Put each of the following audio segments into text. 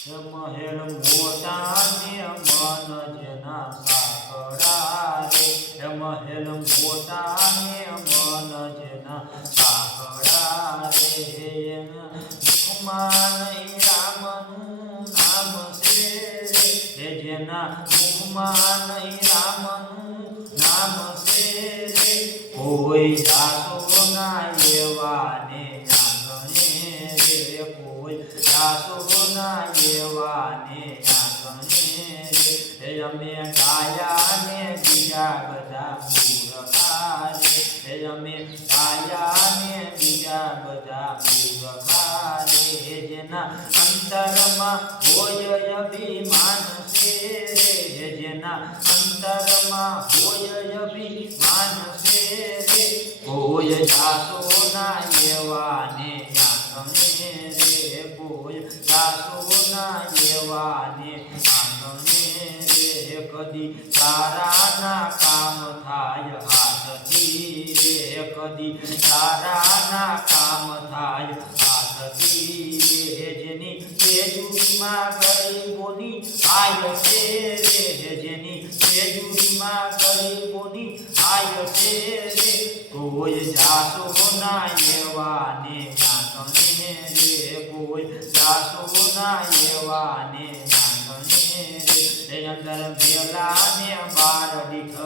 મહેલ મોટા ને મન જેના સાંકળા રે, મહેલ મોટા ને મન જેના સાંકળા રે, મુખમાં નહીં રામનું નામ છે રે, જેના મુખમાં નહીં રામનું નામ છે રે, કોઈ જાતો ના એવાને આંગણે રે, કોઈ જાતો ના એવાને આંગણે રે, અમે ગાયા ને બીજા બધા મૂર્ખા રે, અમે ગાયા ને બીજા બધા મૂર્ખા રે, જેના અંતરમાં હોય અભિમાન છે રે, જેના અંતરમાં હોય અભિમાન છે રે, કોઈ જાતો ના એવાને આંગણે રે, કોઈ જાતો ના એવાને આંગણે રે, કદી તારાના કામ થાય હાથથી રે, કદી તારાના કામ થાય હાથથી રે, જેની તેજુરીમાં ગરીબોની આય છે રે, જેની તેજુરીમાં ગરીબોની આય છે રે, કોઈ જાતો ના એવાને આંગણે રે, કોઈ જાતો ના એવાને આંગણે રે, અંદર મેલા ને બાર દીઠ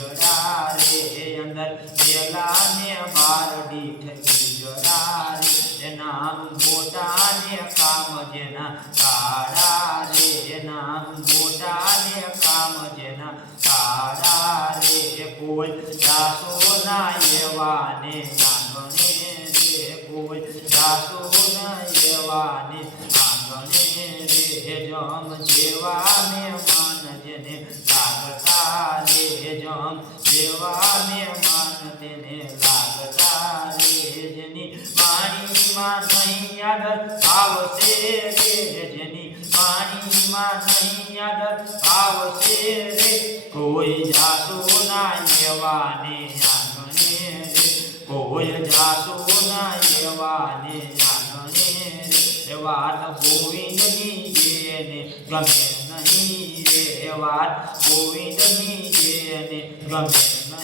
ઉજળા રે, અંદર મેલા ને બાર દીઠ ઉજળા રે, નામ મોટા ને કામ જેના કાળા રે, નામ મોટા ને કામ જેના કાળા રે, કોઈ જાતો ના એવાને આંગણે રે, કોઈ જાતો ના એવાને આંગણે રે, જમ જેવાને મન જેને લાગતા રે, જમ જેવાને મન તેને લાગતા રે, જેની વાણીમાં નહીં આદર ભાવ છે રે, જેની વાણીમાં નહીં આદર ભાવ છે રે, કોઈ જાતો ના એવાને આંગણે રે, કોઈ જાતો ના એવાને આંગણે રે, વાત ગોવિંદની જેને ગમે નહીં રે, વાત ગોવિંદની જેને ગમે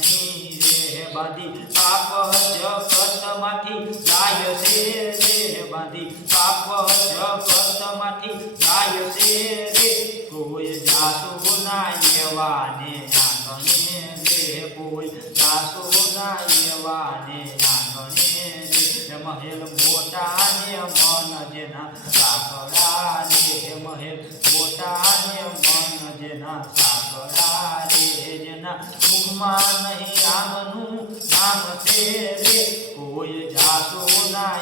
નહીં રે, બાંધી પાપ જગતમાંથી જાય છે રે, બાંધી પાપ જગતમાંથી જાય છે રે, કોઈ જાતો ના એવાને આંગણે રે, કોઈ જાતો ના એવાને આંગણે રે, મહેલ મોટા ને મન જેના સાંકળા રે, મહેલ મોટા ને મન જેના સાંકળા રે, જેના મુખમાં નહીં રામનું નામ છે રે, કોઈ જાતો ના